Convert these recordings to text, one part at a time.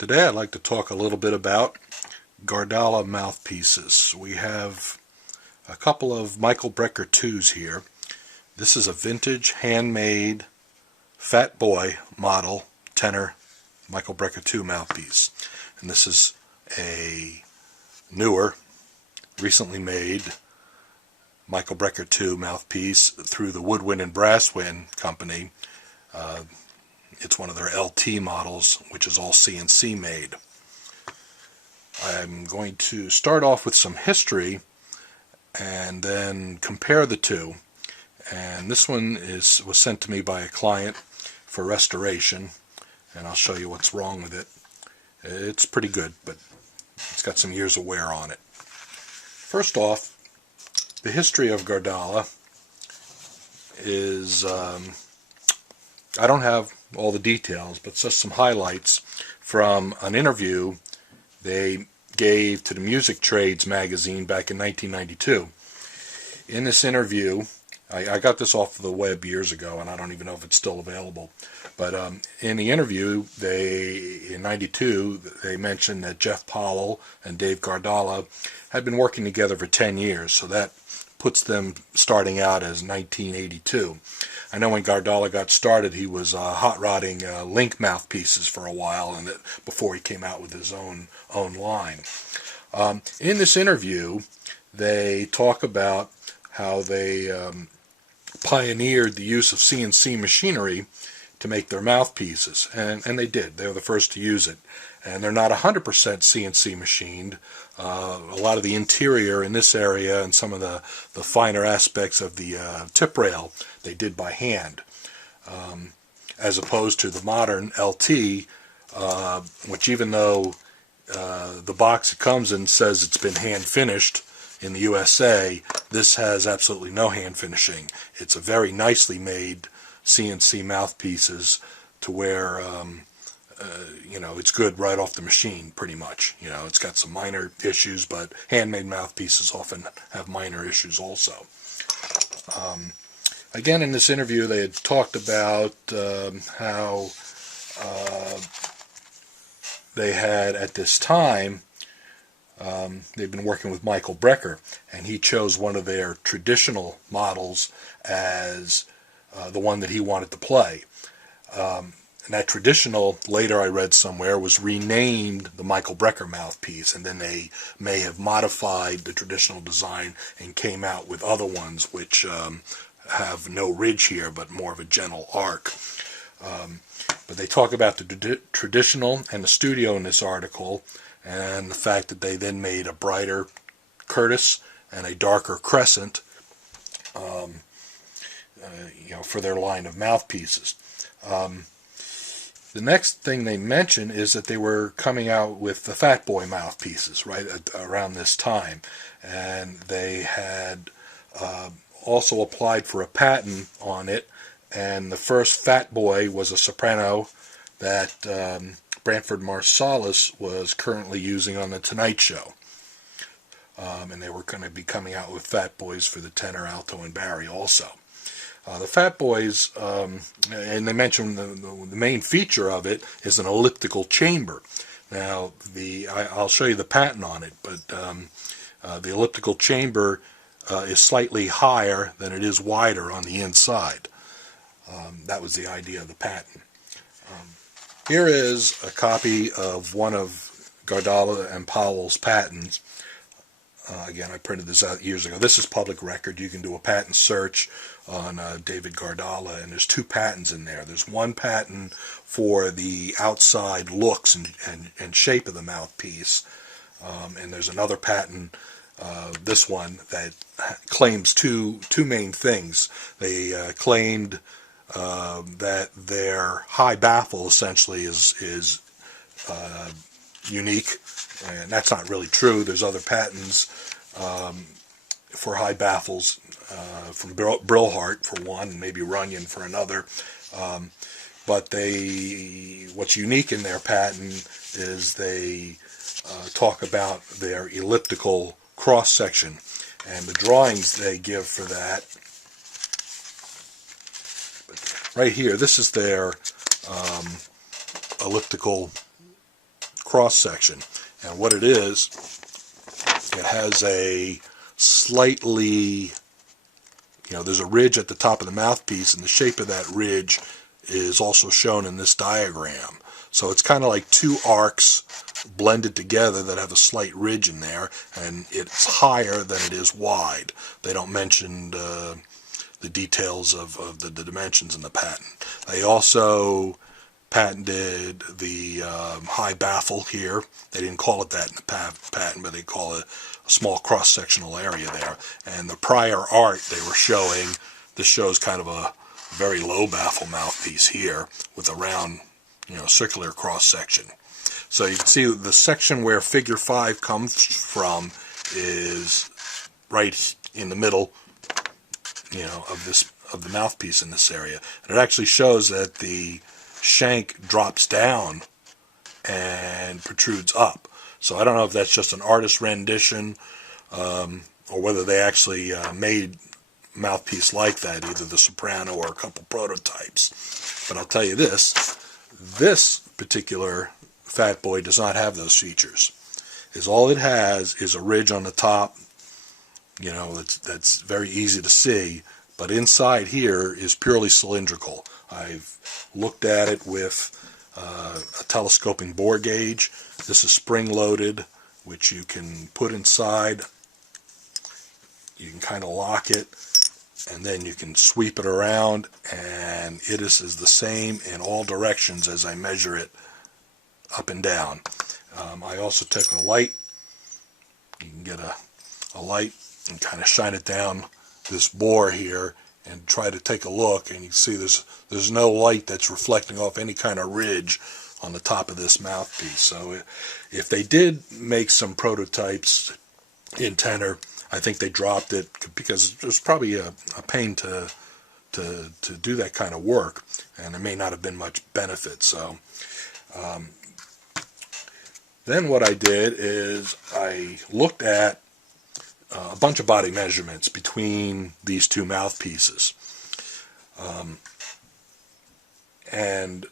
Today I'd like to talk a little bit about Guardala mouthpieces. We have a couple of Michael Brecker IIs here. This is a vintage handmade Fatboy model tenor Michael Brecker II mouthpiece. And this is a newer, recently made Michael Brecker II mouthpiece through the Woodwind and Brasswind company. It's one of their LT models, which is all CNC made. I'm going to start off with some history and then compare the two. And this one was sent to me by a client for restoration, and I'll show you what's wrong with it. It's pretty good, but it's got some years of wear on it. First off, the history of Guardala is, I don't have all the details, but just some highlights from an interview they gave to the Music Trades magazine back in 1992. In this interview, I got this off the web years ago, and I don't even know if it's still available. But in the interview, in '92, they mentioned that Jeff Powell and Dave Guardala had been working together for 10 years, so that puts them starting out as 1982. I know when Guardala got started, he was hot rodding Link mouthpieces for a while, and before he came out with his own line. In this interview, they talk about how they pioneered the use of CNC machinery to make their mouthpieces, and they did. They were the first to use it. And they're not 100% CNC machined. A lot of the interior in this area and some of the finer aspects of the tip rail they did by hand, as opposed to the modern LT, which, even though the box it comes in says it's been hand finished in the USA, this has absolutely no hand finishing. It's a very nicely made CNC mouthpieces to where it's good right off the machine, pretty much. It's got some minor issues, but handmade mouthpieces often have minor issues also. Again, in this interview, they had talked about how they had, at this time, they've been working with Michael Brecker, and he chose one of their traditional models as the one that he wanted to play. And that traditional, later I read somewhere, was renamed the Michael Brecker mouthpiece, and then they may have modified the traditional design and came out with other ones which have no ridge here, but more of a gentle arc. But they talk about the traditional and the studio in this article, and the fact that they then made a brighter Curtis and a darker Crescent, for their line of mouthpieces. The next thing they mention is that they were coming out with the Fatboy mouthpieces right around this time, and they had also applied for a patent on it, and the first Fatboy was a soprano that Branford Marsalis was currently using on The Tonight Show. And they were going to be coming out with Fatboys for the tenor, alto, and bari also. The Fatboys, and they mentioned the main feature of it is an elliptical chamber. Now, I'll show you the patent on it, but the elliptical chamber is slightly higher than it is wider on the inside. That was the idea of the patent. Here is a copy of one of Guardala and Powell's patents. Again, I printed this out years ago. This is public record. You can do a patent search on David Guardala, and there's two patents in there. There's one patent for the outside looks and shape of the mouthpiece, and there's another patent, this one, that claims two main things. They claimed that their high baffle essentially is unique, and that's not really true. There's other patents for high baffles from Brillhart for one, and maybe Runyon for another. But what's unique in their patent is they talk about their elliptical cross section, and the drawings they give for that. Right here, this is their elliptical cross section. And what it is, it has a slightly, there's a ridge at the top of the mouthpiece, and the shape of that ridge is also shown in this diagram. So it's kind of like two arcs blended together that have a slight ridge in there, and it's higher than it is wide. They don't mention the details of the dimensions in the patent. They also patented the high baffle here. They didn't call it that in the patent, but they call it a small cross-sectional area there. And the prior art they were showing, this shows kind of a very low baffle mouthpiece here with a round, circular cross-section. So you can see the section where figure 5 comes from is right in the middle, of the mouthpiece in this area. And it actually shows that the shank drops down and protrudes up. So I don't know if that's just an artist rendition or whether they actually made mouthpiece like that, either the soprano or a couple prototypes. But I'll tell you this particular Fatboy does not have those features. All it has is a ridge on the top, that's very easy to see, but inside here is purely cylindrical. I've looked at it with a telescoping bore gauge. This is spring-loaded, which you can put inside. You can kind of lock it, and then you can sweep it around, and it is the same in all directions as I measure it up and down. I also took a light. You can get a light and kind of shine it down this bore here and try to take a look, and you can see there's no light that's reflecting off any kind of ridge on the top of this mouthpiece. So if they did make some prototypes in tenor, I think they dropped it because it was probably a pain to do that kind of work, and there may not have been much benefit. So then what I did is I looked at a bunch of body measurements between these two mouthpieces, and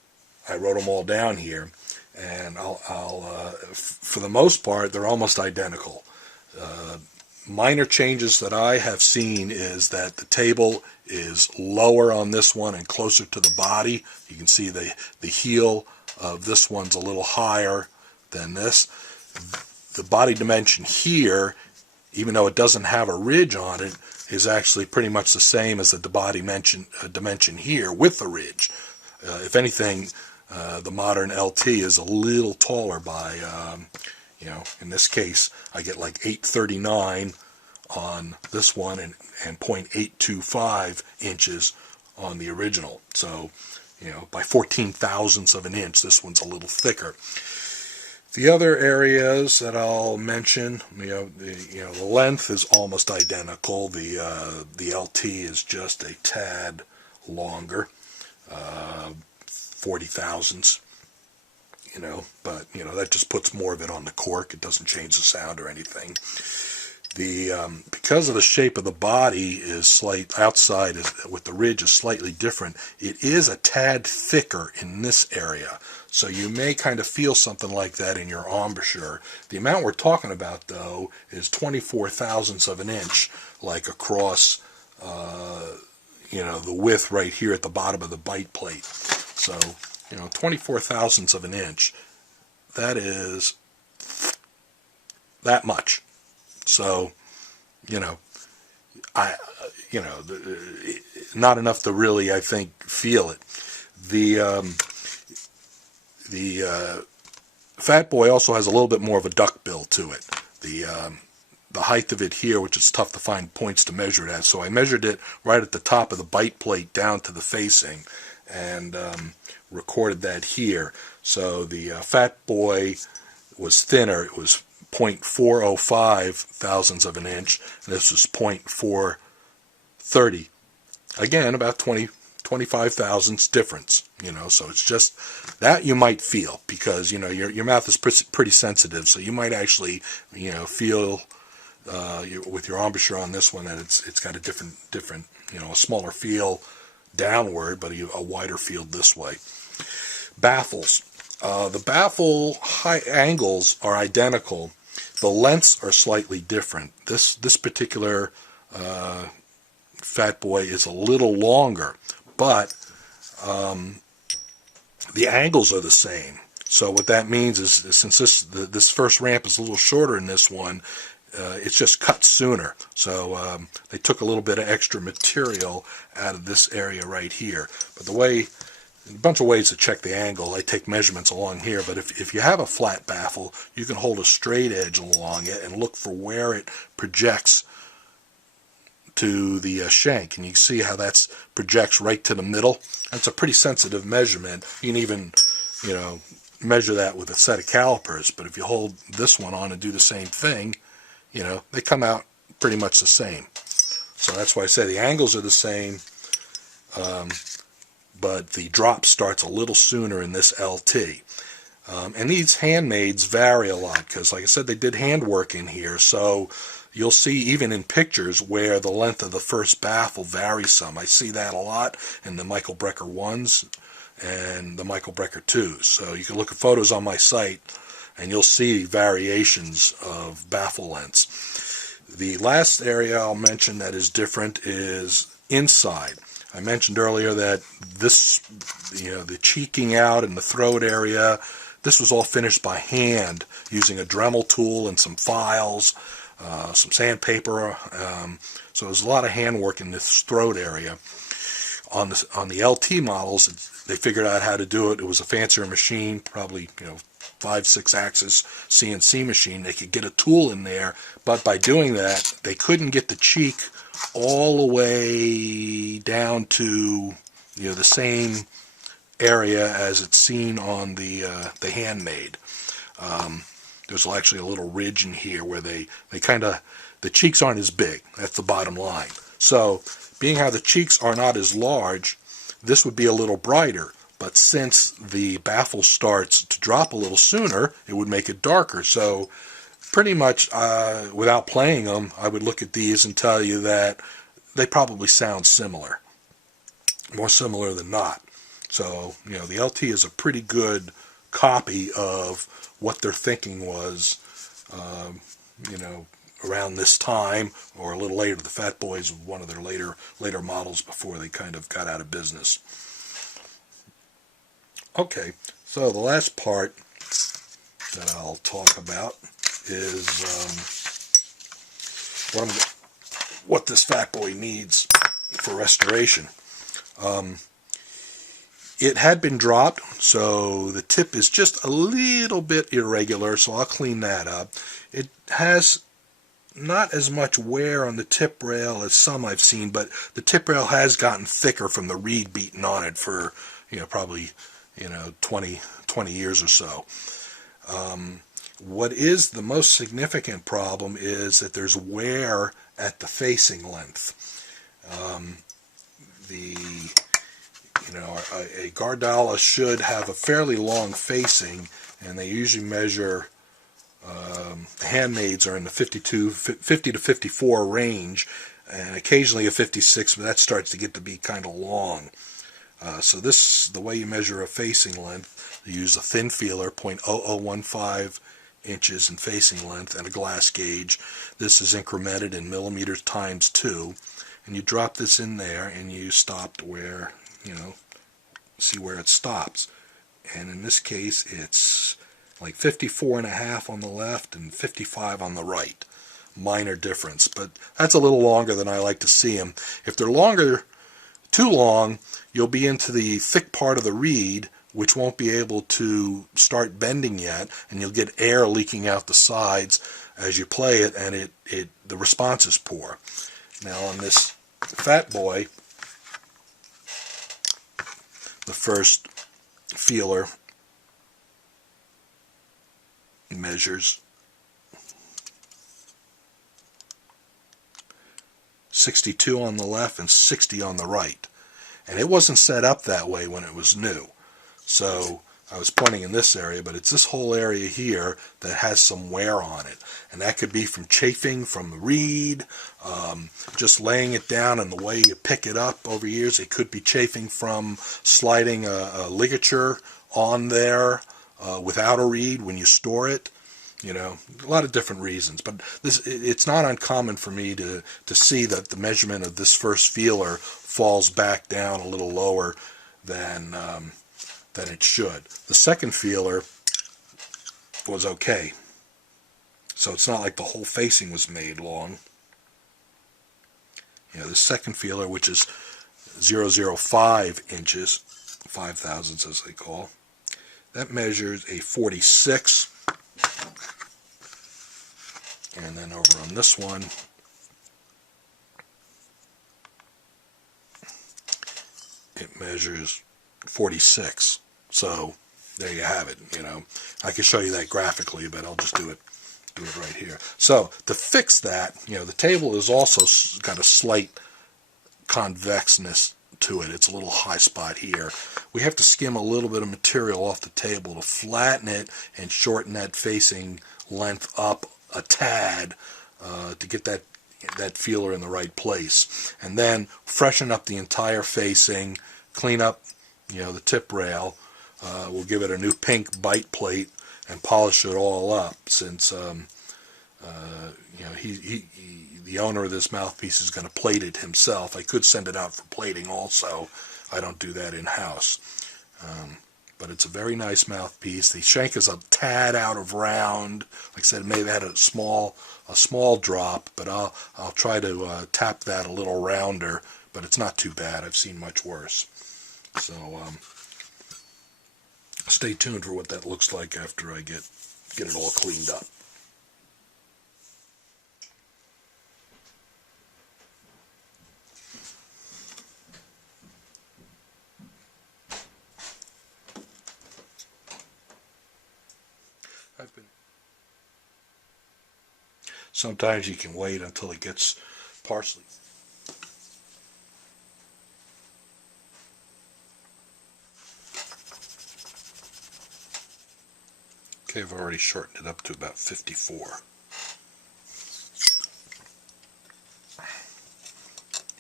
I wrote them all down here, and I'll for the most part they're almost identical. Minor changes that I have seen is that the table is lower on this one and closer to the body. You can see the heel of this one's a little higher than this. The body dimension here, even though it doesn't have a ridge on it, is actually pretty much the same as the body dimension here with the ridge. If anything, the modern LT is a little taller by, in this case, I get like 839 on this one and 0.825 inches on the original. So, by 14 thousandths of an inch, this one's a little thicker. The other areas that I'll mention, the length is almost identical. The LT is just a tad longer, 40 thousandths. But that just puts more of it on the cork. It doesn't change the sound or anything. Because of the shape of the body is outside with the ridge is slightly different, it is a tad thicker in this area. So you may kind of feel something like that in your embouchure. The amount we're talking about, though, is 24 thousandths of an inch, like across, the width right here at the bottom of the bite plate. So, 24 thousandths of an inch, that is that much. So, not enough to really, I think, feel it. The Fatboy also has a little bit more of a duck bill to it. The height of it here, which is tough to find points to measure it at, so I measured it right at the top of the bite plate down to the facing, and recorded that here. So the Fatboy was thinner. It was 0.405 thousandths of an inch, and this was 0.430. Again, about 25 thousandths difference. So it's just that you might feel, because your mouth is pretty sensitive, so you might actually feel with your embouchure on this one that it's got a different a smaller feel downward, but a wider field this way. Baffles. The baffle high angles are identical. The lengths are slightly different. This particular Fatboy is a little longer, but the angles are the same. So what that means is, since this first ramp is a little shorter than this one, it's just cut sooner. So they took a little bit of extra material out of this area right here. But a bunch of ways to check the angle. I take measurements along here, but if you have a flat baffle, you can hold a straight edge along it and look for where it projects to the shank, and you can see how that projects right to the middle. That's a pretty sensitive measurement. You can even, measure that with a set of calipers, but if you hold this one on and do the same thing, they come out pretty much the same. So that's why I say the angles are the same, but the drop starts a little sooner in this LT. And these handmades vary a lot because, like I said, they did handwork in here, so you'll see even in pictures where the length of the first baffle varies some. I see that a lot in the Michael Brecker I's and the Michael Brecker II's. So you can look at photos on my site and you'll see variations of baffle lengths. The last area I'll mention that is different is inside. I mentioned earlier that this, the cheeking out and the throat area, this was all finished by hand using a Dremel tool and some files, some sandpaper. So there's a lot of handwork in this throat area. On the LT models, they figured out how to do it. It was a fancier machine, probably 5-6 axis CNC machine. They could get a tool in there, but by doing that, they couldn't get the cheek all the way down to the same area as it's seen on the handmade. There's actually a little ridge in here where the cheeks aren't as big. That's the bottom line. So being how the cheeks are not as large, this would be a little brighter. But since the baffle starts to drop a little sooner, it would make it darker. So pretty much without playing them, I would look at these and tell you that they probably sound similar. More similar than not. So, the LT is a pretty good copy of what their thinking was, around this time, or a little later. The Fatboys were one of their later models before they kind of got out of business. Okay, so the last part that I'll talk about is what this Fatboy needs for restoration. It had been dropped, so the tip is just a little bit irregular, so I'll clean that up. It has not as much wear on the tip rail as some I've seen, but the tip rail has gotten thicker from the reed beaten on it for, probably, 20 years or so. What is the most significant problem is that there's wear at the facing length. A Guardala should have a fairly long facing, and they usually measure, handmades are in the 50 to 54 range, and occasionally a 56, but that starts to get to be kind of long. So the way you measure a facing length, you use a thin feeler, 0.0015 inches in facing length, and a glass gauge. This is incremented in millimeters times 2, and you drop this in there, and you stop where, see where it stops. And in this case, it's like 54.5 on the left and 55 on the right. Minor difference, but that's a little longer than I like to see them. If they're too long, you'll be into the thick part of the reed, which won't be able to start bending yet, and you'll get air leaking out the sides as you play it, and the response is poor. Now on this Fatboy, the first feeler measures 62 on the left and 60 on the right. And it wasn't set up that way when it was new. So I was pointing in this area, but it's this whole area here that has some wear on it. And that could be from chafing from the reed, just laying it down and the way you pick it up over years. It could be chafing from sliding a ligature on there. without a reed when you store it. You know, a lot of different reasons, but it's not uncommon for me to see that the measurement of this first feeler falls back down a little lower than it should. The second feeler was okay, so it's not like the whole facing was made long. You know, the second feeler, which is 0.005 inches, 5 thousandths as they call, that measures a 46. And then over on this one, it measures 46. So there you have it. You know, I can show you that graphically, but I'll just do it right here. So to fix that, you know, the table is also got a slight convexness to it. It's a little high spot here. We have to skim a little bit of material off the table to flatten it and shorten that facing length up a tad to get that feeler in the right place, and then freshen up the entire facing, clean up, you know, the tip rail. We'll give it a new pink bite plate and polish it all up, since you know, the owner of this mouthpiece is going to plate it himself. I could send it out for plating also. I don't do that in house. But it's a very nice mouthpiece. The shank is a tad out of round. Like I said, it may have had a small drop, but I'll try to tap that a little rounder. But it's not too bad. I've seen much worse. So stay tuned for what that looks like after I get it all cleaned up. Sometimes you can wait until it gets partially. Okay, I've already shortened it up to about 54.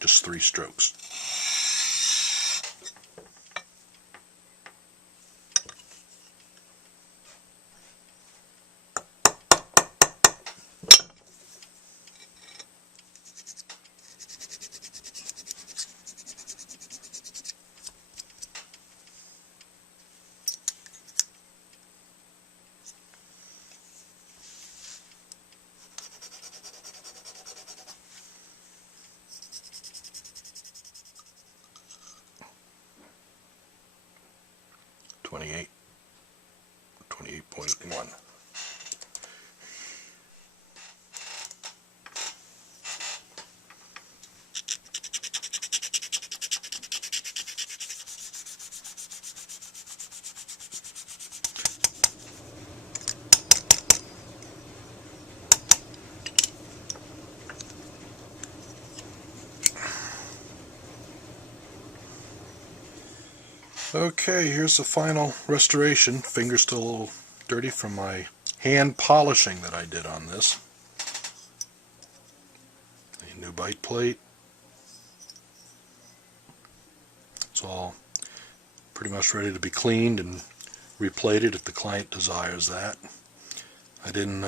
Just 3 strokes. .1. Okay, here's the final restoration. Finger's still a little dirty from my hand polishing that I did on this. A new bite plate. It's all pretty much ready to be cleaned and replated if the client desires that. I didn't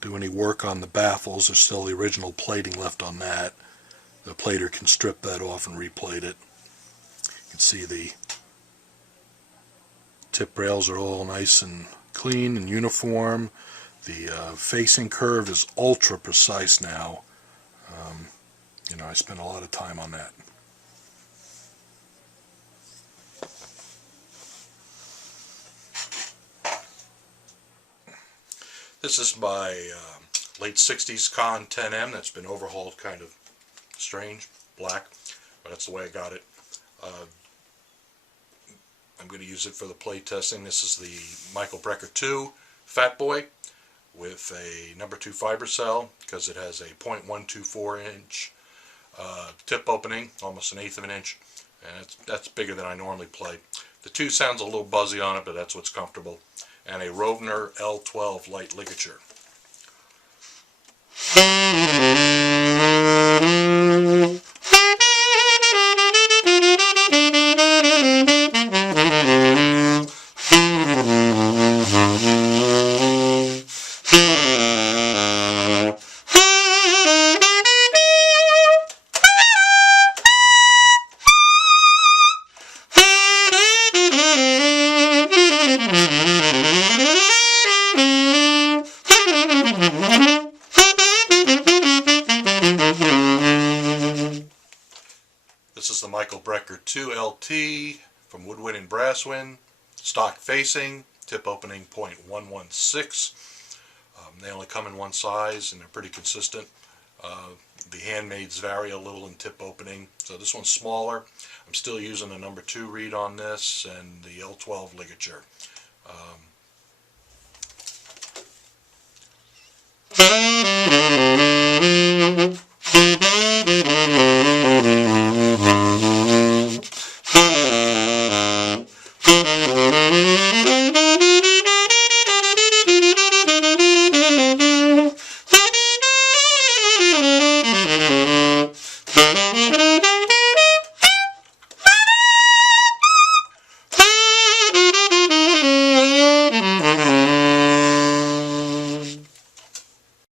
do any work on the baffles. There's still the original plating left on that. The plater can strip that off and replate it. You can see the tip rails are all nice and clean and uniform. The facing curve is ultra precise now. I spent a lot of time on that. This is my late 60s Con 10M that's been overhauled, kind of strange, black, but that's the way I got it. I'm going to use it for the playtesting. This is the Michael Brecker II Fatboy with a number 2 fiber cell, because it has a 0.124 inch tip opening, almost an eighth of an inch, and that's bigger than I normally play. The 2 sounds a little buzzy on it, but that's what's comfortable. And a Rovner L12 light ligature. 2 LT from Woodwind and Brasswind, stock facing, tip opening .116. They only come in one size and they're pretty consistent. The handmades vary a little in tip opening, so this one's smaller. I'm still using a number 2 reed on this and the L12 ligature.